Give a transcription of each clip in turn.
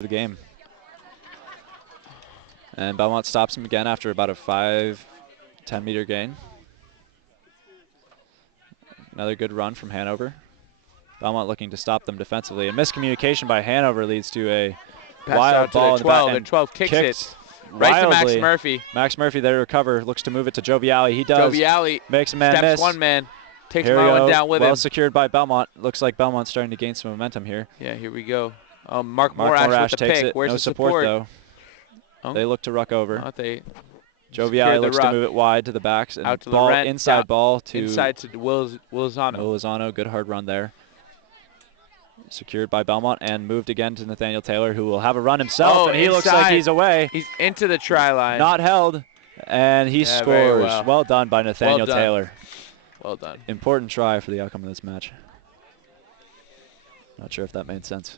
the game. And Belmont stops him again after about a 5-10 meter gain. Another good run from Hanover. Belmont looking to stop them defensively. And miscommunication by Hanover leads to a wild ball in the back. And 12 kicks it right to Max Murphy. Max Murphy there to recover, looks to move it to Joviali. He does. Joviali makes a man steps miss. one man, takes Here Marlon down with him. Well secured by Belmont. Looks like Belmont's starting to gain some momentum here. Yeah, here we go. Mark Morash with the takes pick. it. Where's no the support though. They look to ruck over. Joviali looks to move it wide to the backs. And out to ball, Laurent, inside ball to Wilzano. Wilzano, good hard run there. Secured by Belmont and moved again to Nathaniel Taylor, who will have a run himself, and he looks like he's away. He's into the try line. Not held, and he scores. Well done by Nathaniel Taylor. Well done. Important try for the outcome of this match. Not sure if that made sense.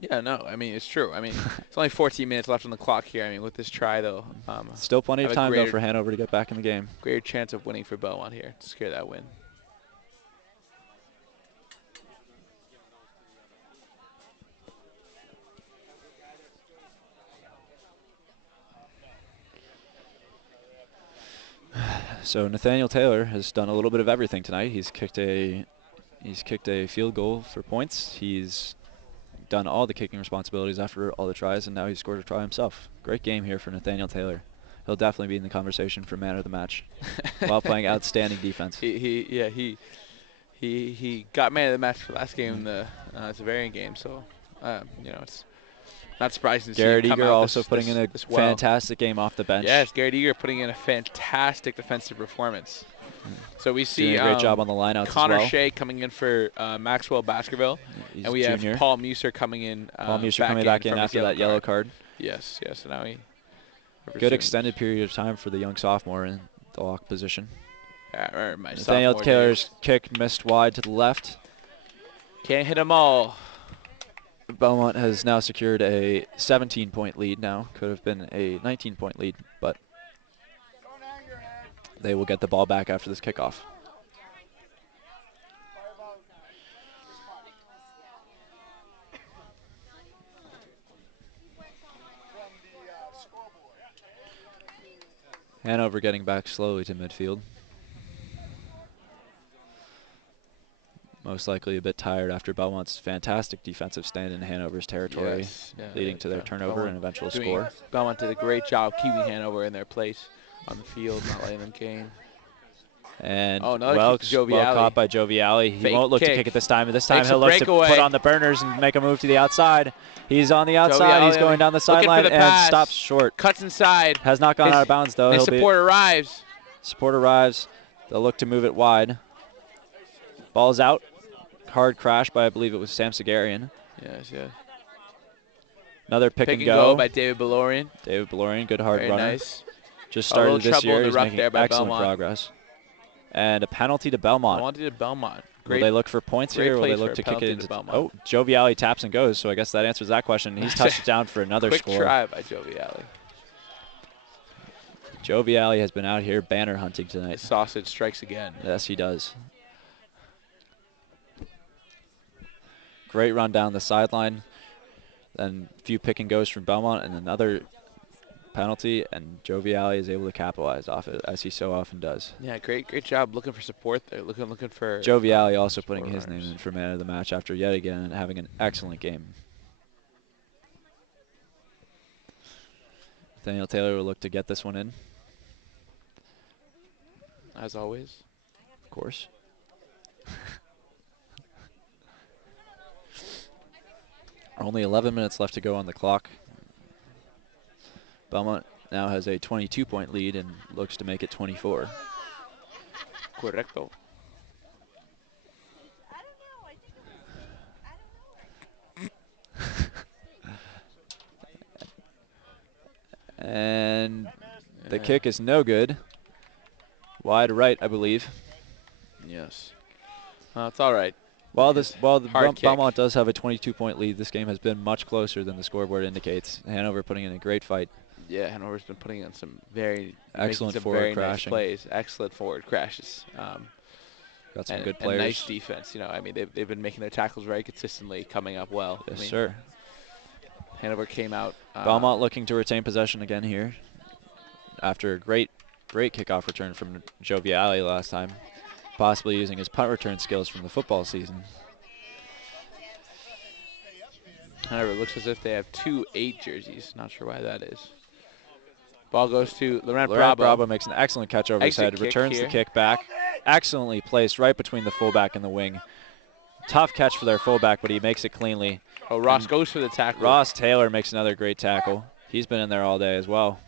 Yeah, no, I mean, it's true. I mean, it's only 14 minutes left on the clock here. I mean, with this try, though. Still plenty of time, though, for Hanover to get back in the game. Greater chance of winning for Belmont here to secure that win. So Nathaniel Taylor has done a little bit of everything tonight. He's kicked a field goal for points. He's done all the kicking responsibilities after all the tries, and now he scored a try himself. Great game here for Nathaniel Taylor. He'll definitely be in the conversation for man of the match while playing outstanding defense. He got man of the match for last game in the Zavarian game, so you know, it's not surprising to see him come Garrett Eager out also putting in a fantastic game off the bench. Yes, Garrett Eager putting in a fantastic defensive performance. So we see doing a great job on the lineouts Connor as well. Shea coming in for Maxwell Baskerville, and we have Paul Muser coming in. Paul Muser coming back in after that yellow card. Yes, so now he. Good extended period of time for the young sophomore in the lock position. Yeah, Nathaniel Taylor's kick missed wide to the left. Can't hit them all. Belmont has now secured a 17-point lead now. Could have been a 19-point lead, but they will get the ball back after this kickoff. Hanover getting back slowly to midfield. Most likely a bit tired after Belmont's fantastic defensive stand in Hanover's territory, leading to their turnover and eventual score. Belmont did a great job keeping Hanover in their place on the field, not letting them gain. And well caught by Joviali. He won't look to kick it this time. This time he'll look to put on the burners and make a move to the outside. He's on the outside. He's going down the sideline and stops short. Cuts inside. Has not gone out of bounds, though. Support arrives. Support arrives. They'll look to move it wide. Ball's out. Hard crash by, I believe it was Sam Segarian. Yes. Another pick and go by David Belorian. David Belorian, good hard runner. Nice. Just started this year. He's making excellent progress. And a penalty to Belmont. Will they look for points here, or will they look to kick it into Belmont? Oh, Joviali taps and goes, so I guess that answers that question. He's touched it down for another score. Quick try by Joviali. Joviali has been out here banner hunting tonight. The sausage strikes again. Yes, he does. Great run down the sideline. Then a few pick and goes from Belmont, and another penalty, and Joviali is able to capitalize off it, as he so often does. Yeah, great job looking for support there. Looking for Joviali also putting his name in for man of the match after yet again having an excellent game. Nathaniel Taylor will look to get this one in. As always. Of course. Only 11 minutes left to go on the clock. Belmont now has a 22-point lead and looks to make it 24. Correcto. And the kick is no good. Wide right, I believe. Yes. It's all right. While Belmont does have a 22-point lead, this game has been much closer than the scoreboard indicates. Hanover putting in a great fight. Yeah, Hanover's been putting in some very excellent forward crashing. Nice plays, excellent forward crashes. Got some good players. And nice defense. You know, I mean, they've been making their tackles very consistently, coming up well. Yes, sir. Hanover came out. Belmont looking to retain possession again here after a great kickoff return from Joe Viale last time, possibly using his punt return skills from the football season. Hanover looks as if they have 2 8 jerseys. Not sure why that is. Ball goes to Laurent Bravo makes an excellent catch over his head, returns the kick back. Excellently placed right between the fullback and the wing. Tough catch for their fullback, but he makes it cleanly. Oh, Ross goes for the tackle. Ross Taylor makes another great tackle. He's been in there all day as well.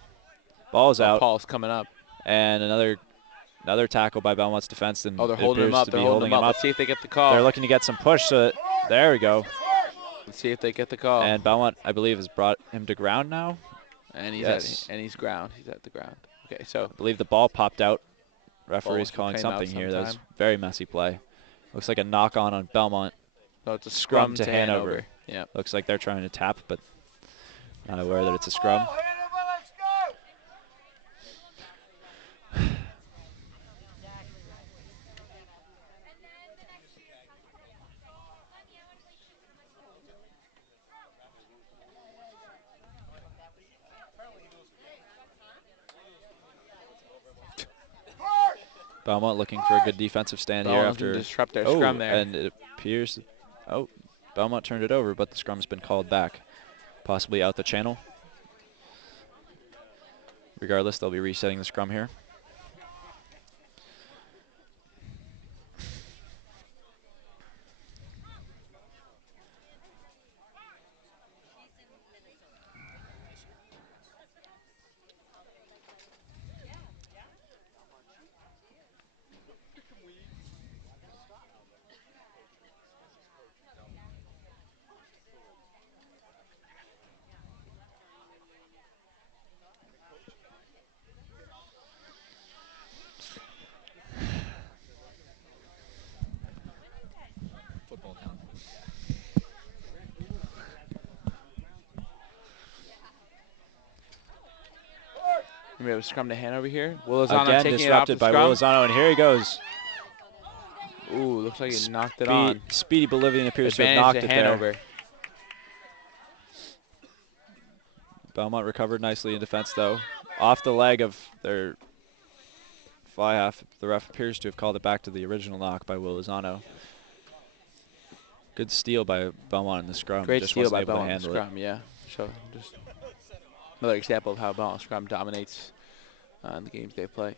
Ball's out. Paul's coming up. And another tackle by Belmont's defense. And they're holding him up. They're holding him up. Let's see if they get the call. They're looking to get some push. So there we go. Let's see if they get the call. And Belmont, I believe, has brought him to ground now. And he's ground. He's at the ground. Okay, so I believe the ball popped out. Referee's calling something here. That was very messy play. Looks like a knock on Belmont. No, it's a scrum to Hanover. Yeah. Looks like they're trying to tap, but not aware that it's a scrum. Belmont looking for a good defensive stand here after disrupt their scrum there. And it appears, Belmont turned it over, but the scrum's been called back, possibly out the channel. Regardless, they'll be resetting the scrum here. We have a scrum to Hanover here. Lozano again taking disrupted it off the by scrum. Lozano, and here he goes. Ooh, looks like he knocked it on. Speedy Bolivian appears to have Advantage knocked it Hanover. there. Belmont recovered nicely in defense, though. Off the leg of their fly half, the ref appears to have called it back to the original knock by Will Lozano. Good steal by Belmont in the scrum. Great just steal wasn't by able Belmont to in the handle scrum, yeah. So just another example of how Belmont scrum dominates in the games they play.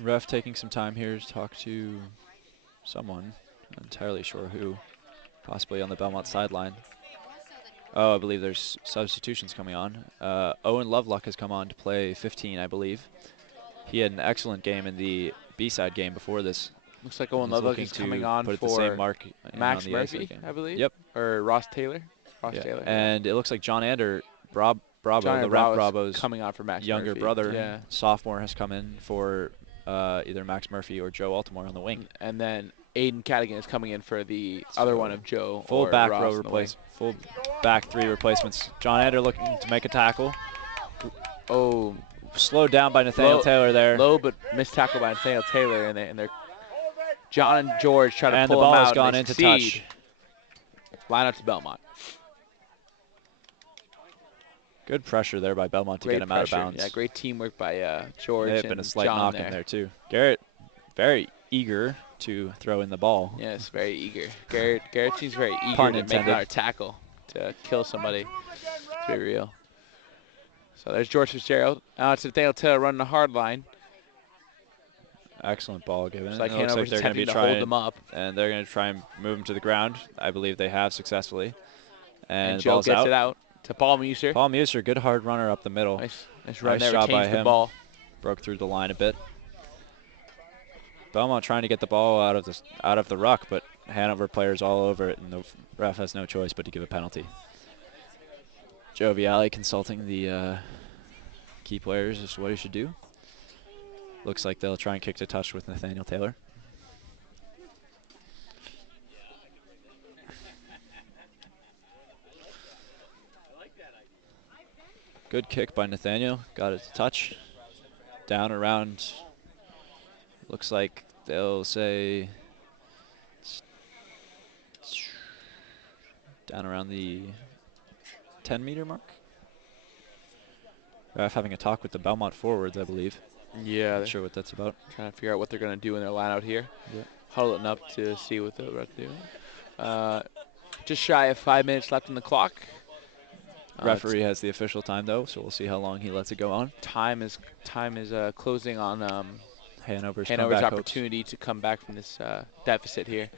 Ref taking some time here to talk to someone. Not entirely sure who. Possibly on the Belmont sideline. Oh, I believe there's substitutions coming on. Owen Lovelock has come on to play 15, I believe. He had an excellent game in the B-side game before this. Looks like Owen Lovelock is coming on put for the same mark Max on Murphy, I believe. Yep. Or Ross Taylor. Taylor. And it looks like John Ander, Bravo, the Ref Bravo's coming on for Max younger Murphy. brother, sophomore, has come in for either Max Murphy or Joe Altamore on the wing. And then Aiden Cadigan is coming in for the other one of Joe. Full back Ross row replace, full back 3 replacements. John Ander looking to make a tackle. Oh, slowed down by Nathaniel Taylor there. Low, but missed tackle by Nathaniel Taylor, and they're John and George try to and pull the ball him out. Has gone into touch. Line up to Belmont. Good pressure there by Belmont to get him out of bounds. Yeah, great teamwork by George and and a slight John knock there. in there too. Garrett, very eager to throw in the ball. Yes, very eager. Garrett seems very eager Pun to intended. make another tackle to kill somebody. It's very real. So there's George Fitzgerald. Now it's Nathaniel Taylor running the hard line. Excellent ball given. It's like it looks Hanover's like they're going to be hold trying them up. And they're going to try and move him to the ground. I believe they have successfully. And Joe ball's gets out. it out to Paul Muser. Paul Muser, good hard runner up the middle. Nice run there, job by retains the him. ball. Broke through the line a bit. Belmont trying to get the ball out of the ruck, but Hanover players all over it, and the ref has no choice but to give a penalty. Joe Viale consulting the key players as to what he should do. Looks like they'll try and kick to touch with Nathaniel Taylor. Good kick by Nathaniel. Got it to touch. Down around Looks like they'll say down around the 10-meter mark. Ref having a talk with the Belmont forwards, I believe. Yeah, Not sure what that's about. trying to figure out what they're going to do in their line out here. Yep. Huddling up to see what they're about to do. Just shy of 5 minutes left on the clock. Referee has the official time though, so we'll see how long he lets it go on. Time is closing on Hanover's opportunity to come back from this deficit here.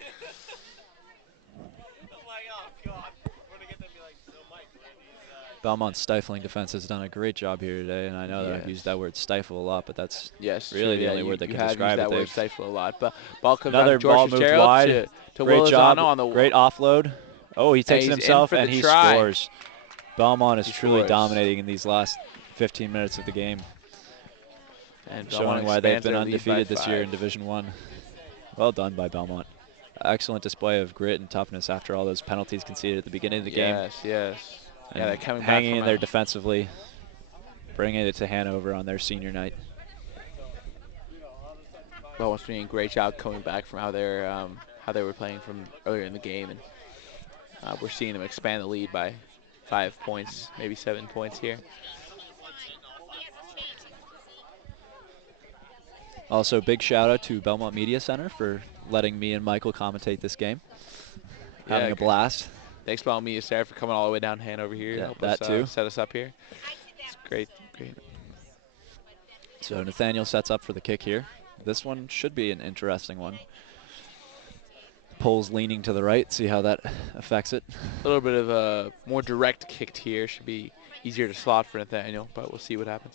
Belmont's stifling defense has done a great job here today, and I know that I've used that word stifle a lot, but that's really the only word that can describe it. That word stifle a lot, but ball comes another down to George ball moved Fitzgerald wide. to Great job, on the great offload. Oh, he takes it himself and he scores. Belmont is truly dominating in these last 15 minutes of the game, and showing why they've been undefeated this year in Division One. Well done by Belmont. Excellent display of grit and toughness after all those penalties conceded at the beginning of the game. Yes. And yeah, they're coming back hanging in there defensively, bringing it to Hanover on their senior night. Belmont's doing a great job coming back from how they were playing from earlier in the game, and we're seeing them expand the lead by 5 points, maybe 7 points here. Also, big shout out to Belmont Media Center for letting me and Michael commentate this game. Having a blast. Thanks, Belmont Media Center, for coming all the way down to Hanover here to help us set us up here. It's great. So Nathaniel sets up for the kick here. This one should be an interesting one. Pole's leaning to the right. See how that affects it. A little bit of a more direct kick here. Should be easier to slot for Nathaniel, but we'll see what happens.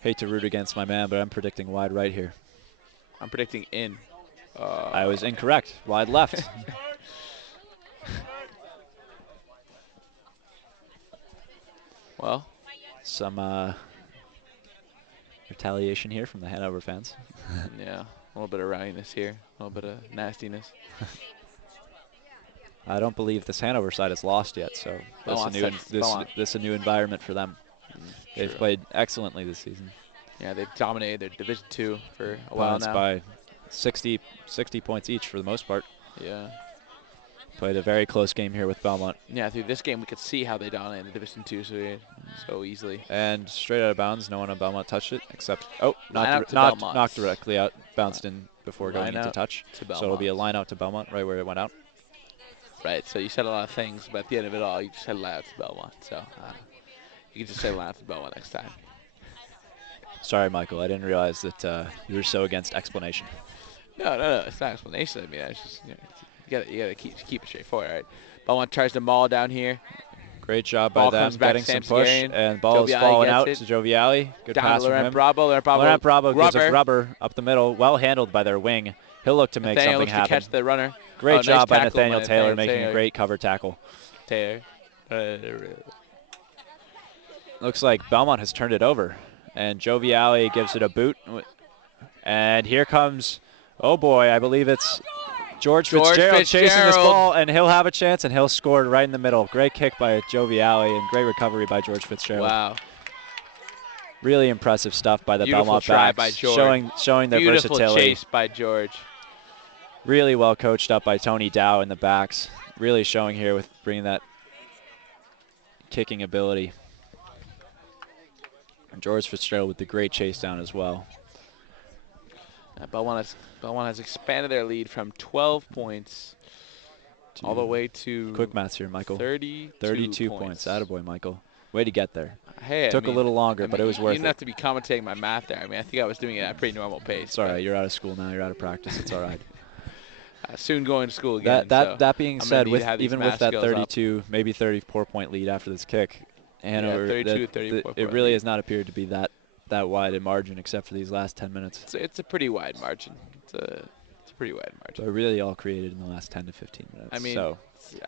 Hate to root against my man, but I'm predicting wide right here. I'm predicting in. I was incorrect. Wide left. Well, some retaliation here from the Hanover fans. Yeah, a little bit of rowdiness here, a little bit of nastiness. I don't believe this Hanover side has lost yet, so this a new environment for them. They've played excellently this season. Yeah, they've dominated their Division II for a while now. By 60 points each for the most part. Yeah. Played a very close game here with Belmont. Yeah, through this game we could see how they dominated Division II so easily. And straight out of bounds, no one on Belmont touched it except knocked directly out, bounced in before going into touch. So it'll be a line out to Belmont right where it went out. Right. So you said a lot of things, but at the end of it all, you just said line out to Belmont. So you can just say line out to Belmont next time. Sorry, Michael. I didn't realize that you were so against explanation. No. It's not explanation. I mean, it's just you gotta keep it straightforward, right? Belmont tries to maul down here. Great job by them getting some push, and ball is falling out to Joviali. Good pass from him. Laurent Bravo gives us rubber up the middle. Well handled by their wing. He'll look to make something happen. To catch the runner. Great job by Nathaniel Taylor making a great cover tackle. Looks like Belmont has turned it over, and Joviali gives it a boot. And here comes, oh boy, I believe it's George Fitzgerald chasing this ball, and he'll have a chance, and he'll score right in the middle. Great kick by Joviali, and great recovery by George Fitzgerald. Wow. Really impressive stuff by the Belmont backs, showing their versatility. Beautiful chase by George. Really well coached up by Tony Dow in the backs. Really showing here with bringing that kicking ability. And George Fitzgerald with the great chase down as well. Belmont has expanded their lead from 12 points all the way to quick maths here, Michael. 32 points. Attaboy, Michael. Way to get there. Hey, Took a little longer, but it was worth it. You didn't have to be commentating my math there. I mean, I think I was doing it at a pretty normal pace. It's all right. You're out of school now. You're out of practice. It's all right. Soon going to school again. That being said, even with that 32, maybe 34-point lead after this kick, Hanover, it really has not appeared to be that wide in margin except for these last 10 minutes. It's a pretty wide margin. It's a pretty wide margin. But really all created in the last 10 to 15 minutes. I mean, so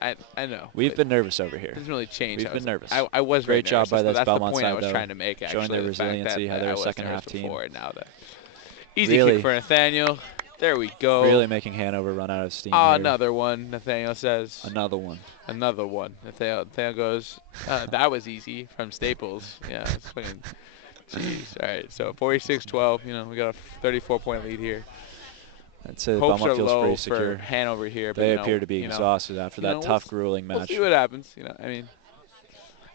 I know. We've been nervous over here. It doesn't really change. We've been nervous. I was great job by this Belmont side, I was trying to make, actually. Showing their resiliency, how they're a second-half team. Easy kick for Nathaniel. There we go. Really making Hanover run out of steam. Another one, Nathaniel says. Another one. Another one. Nathaniel goes, that was easy from Staples. Yeah, it's fucking Jeez. All right. So 46-12. You know, we got a 34-point lead here. I'd say that Hopes Belmont are feels low pretty for secure. Hanover here, but They you appear to be know, exhausted after that tough, grueling we'll match. see what happens. You know, I mean,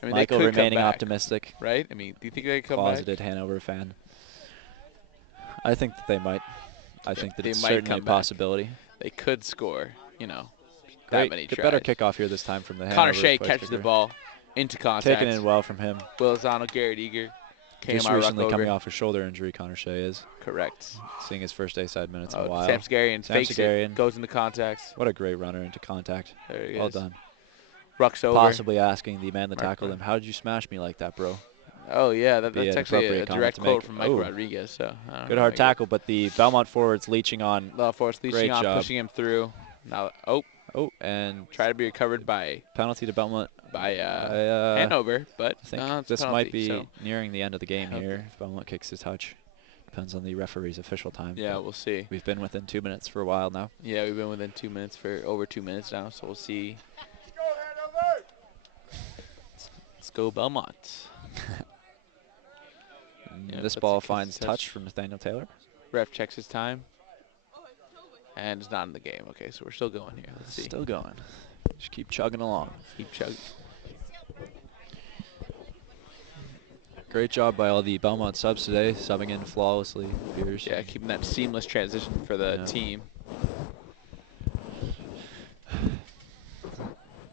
they Michael could come remaining back, optimistic. right? I mean, do you think they could come Closeted back? Hanover fan. I think that they might. I think that they it's might certainly a come back. possibility. They could score. You know, Great, many better tries. kickoff here this time from the Connor Hanover Shea place catches the kicker. ball into contact. Taking it well from him. Will Lozano, Garrett Eager. Just recently coming off a shoulder injury, Connor Shea is. Correct. Seeing his first A-side minutes in a while. Sam Sagarian fakes it, goes into contact. What a great runner into contact. There he well is. done. Rucks over. Possibly asking the man that tackled him, how did you smash me like that, bro? Oh, yeah, that's actually a direct quote from Mike Rodriguez. So good hard tackle, but the Belmont forwards leaching on. Great job. Pushing him through. Now, and try to be recovered by penalty to Belmont by Hanover, but I think this might be nearing the end of the game here. If Belmont kicks a touch, depends on the referee's official time. Yeah, we'll see. We've been within 2 minutes for a while now. Yeah, we've been within 2 minutes for over 2 minutes now, so we'll see. Let's go Belmont. This ball finds touch from Nathaniel Taylor. Ref checks his time. And it's not in the game. Okay, so we're still going here. Let's see. Still going. Just keep chugging along. Keep chugging. Great job by all the Belmont subs today, subbing in flawlessly. Appears. Yeah, keeping that seamless transition for the team.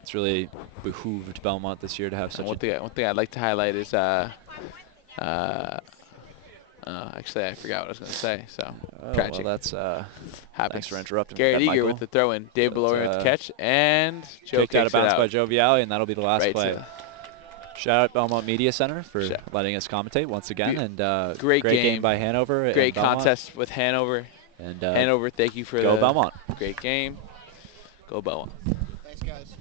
It's really behooved Belmont this year to have such one thing I'd like to highlight is actually, I forgot what I was going to say. So tragic. Well, that's thanks for interrupting. Garrett Eager with the throw-in. Dave Belorian with the catch, and Joe kicked out of bounds by Joe Vialli, and that'll be the last play. Shout out Belmont Media Center for letting us commentate once again, and great game by Hanover. Great contest with Hanover. And Hanover, thank you for Go Belmont. Great game. Go Belmont. Thanks, guys.